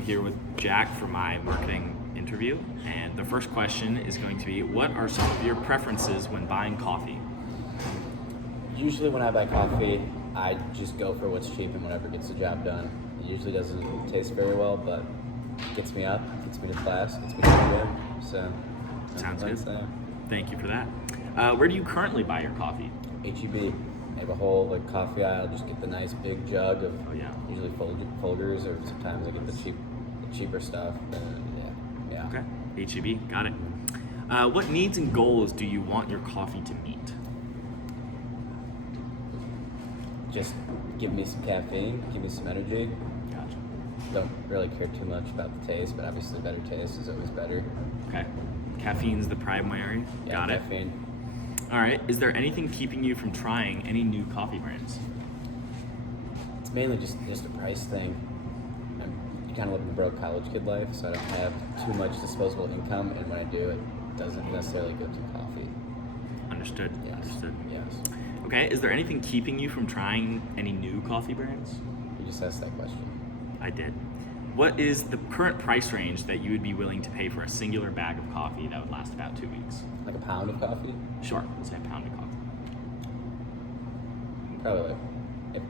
I'm here with Jack for my marketing interview, and the first question is going to be, what are some of your preferences when buying coffee? Usually when I buy coffee, I just go for what's cheap and whatever gets the job done. It usually doesn't taste very well, but gets me up, gets me to class, gets me to the gym. So, Sounds good. there. Thank you for that. Where do you currently buy your coffee? HEB. I have a whole coffee aisle. Just get the nice big jug of Oh, yeah. usually Folgers, or sometimes I get the cheaper stuff. Yeah. Okay, HEB, got it. What needs and goals do you want your coffee to meet? Just give me some caffeine, give me some energy. Gotcha. Don't really care too much about the taste, but obviously better taste is always better. Okay, caffeine's the primary. Yeah, Got it. caffeine. All right, is there anything keeping you from trying any new coffee brands? It's mainly just a price thing. You kind of live in a broke college kid life, so I don't have too much disposable income, and when I do, it doesn't necessarily go to coffee. Understood. Yes. Understood. Yes. Okay, is there anything keeping you from trying any new coffee brands? You just asked that question. I did. What is the current price range that you would be willing to pay for a singular bag of coffee that would last about 2 weeks? Like a pound of coffee? Sure, let's say a pound of coffee. Probably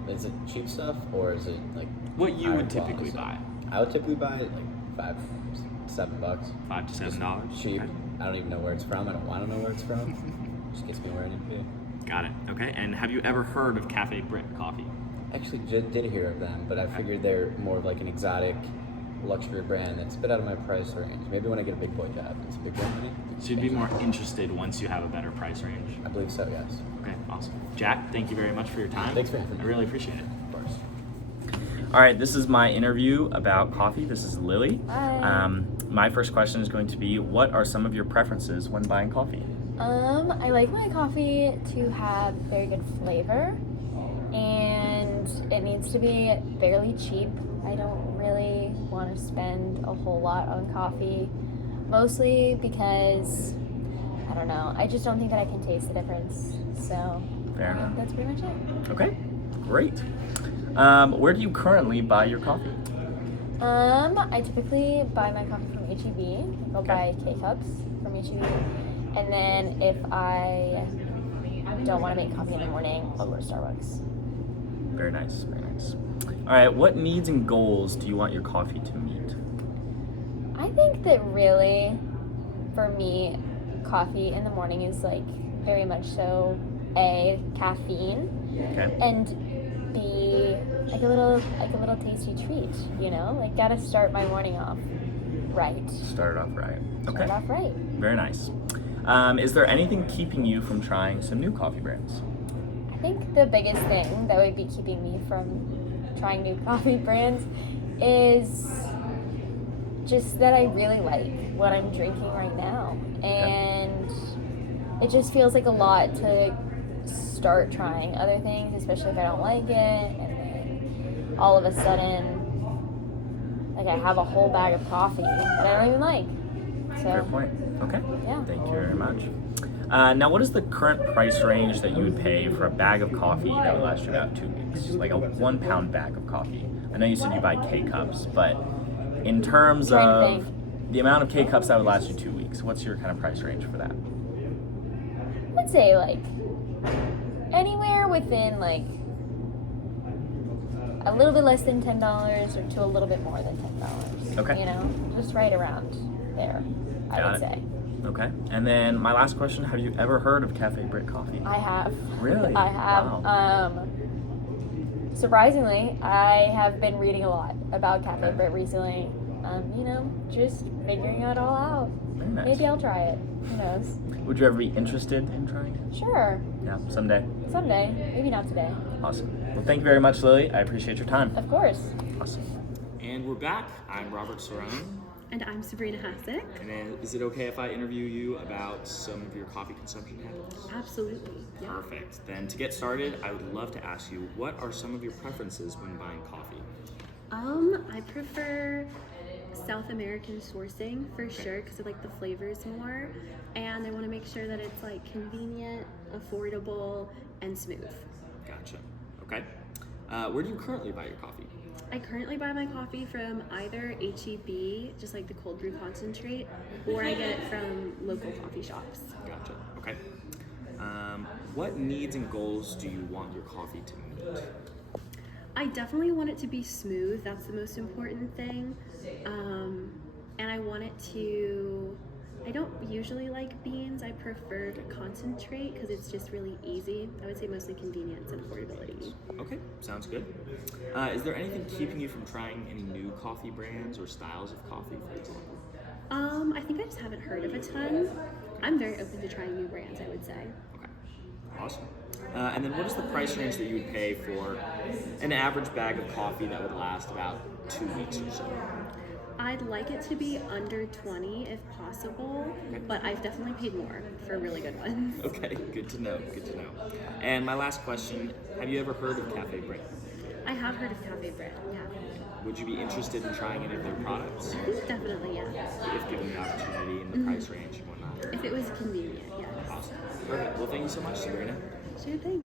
is it cheap stuff or is it like What you higher would typically quality? buy? I would typically buy it like $5-7. $5 to $7. Cheap. Okay. I don't even know where it's from. I don't want to know where it's from. Just gets me where I need to be. Got it. Okay. And have you ever heard of Cafe Brit coffee? Actually, did hear of them, but I figured they're more of like an exotic luxury brand that's a bit out of my price range. Maybe when I get a big boy job. It's a big boy money. So you'd be more interested once you have a better price range. I believe so, yes. Okay, awesome. Jack, thank you very much for your time. Thanks for having me. I really appreciate it. Of course. All right, this is my interview about coffee. This is Lily. Hi. My first question is going to be, what are some of your preferences when buying coffee? I like my coffee to have very good flavor, and it needs to be fairly cheap. I don't really want to spend a whole lot on coffee, mostly because, I don't know, I just don't think that I can taste the difference. So, Fair enough. that's pretty much it. Okay, great. Where do you currently buy your coffee? I typically buy my coffee from HEB. I'll Okay. buy K-Cups from HEB. And then if I don't want to make coffee in the morning, I'll go to Starbucks. Very nice, very nice. All right, what needs and goals do you want your coffee to meet? I think that really, for me, coffee in the morning is like very much so A, caffeine, Okay. and B, like a little tasty treat, you know? Like gotta start my morning off right. Start it off right. Okay. Start off right. Very nice. Is there anything keeping you from trying some new coffee brands? I think the biggest thing that would be keeping me from trying new coffee brands is just that I really like what I'm drinking right now. And it just feels like a lot to start trying other things, especially if I don't like it. And then all of a sudden, like I have a whole bag of coffee that I don't even like. Fair So, point. Okay. yeah. Thank you very much. Now, what is the current price range that you would pay for a bag of coffee that would last you about 2 weeks? Like a 1 pound bag of coffee. I know you said you buy K-Cups, but in terms Trying to of the amount of K-Cups that would last you 2 weeks, what's your kind of price range for that? I would say like anywhere within like a little bit less than $10 or to a little bit more than $10. Okay. You know, just right around there, I Got would it. say. Okay. And then my last question, have you ever heard of Cafe Brit coffee? I have. Really? I have. Wow. Surprisingly, I have been reading a lot about Cafe Brit recently. You know, just figuring it all out. Very nice. Maybe I'll try it. Who knows? Would you ever be interested in trying it? Sure. Yeah, someday. Someday. Maybe not today. Awesome. Well, thank you very much, Lily. I appreciate your time. Of course. Awesome. And we're back. I'm Robert Cerrone. And I'm Sabrina Hasek. And then, is it okay if I interview you about some of your coffee consumption habits? Absolutely. Yeah. Perfect. Then to get started, I would love to ask you, what are some of your preferences when buying coffee? I prefer South American sourcing for Okay. sure because I like the flavors more, and I want to make sure that it's like convenient, affordable, and smooth. Gotcha. Okay. Where do you currently buy your coffee? I currently buy my coffee from either HEB, just like the cold brew concentrate, or I get it from local coffee shops. Gotcha. Okay. What needs and goals do you want your coffee to meet? I definitely want it to be smooth. That's the most important thing. And I want it to. I don't usually like beans. I prefer to concentrate because it's just really easy. I would say mostly convenience and affordability. Okay, sounds good. Is there anything keeping you from trying any new coffee brands or styles of coffee, for example? I think I just haven't heard of a ton. I'm very open to trying new brands, I would say. Okay, awesome. And then what is the price range that you would pay for an average bag of coffee that would last about 2 weeks or so? I'd like it to be under 20 if possible, but I've definitely paid more for really good ones. Okay, good to know, good to know. And my last question, have you ever heard of Cafe Brand? I have heard of Cafe Brand, yeah. Would you be interested in trying any of their products? Definitely, yeah. If given the opportunity and the price range and whatnot? If it was convenient, yeah. Awesome. Perfect. Well, thank you so much, Sabrina. Sure thing.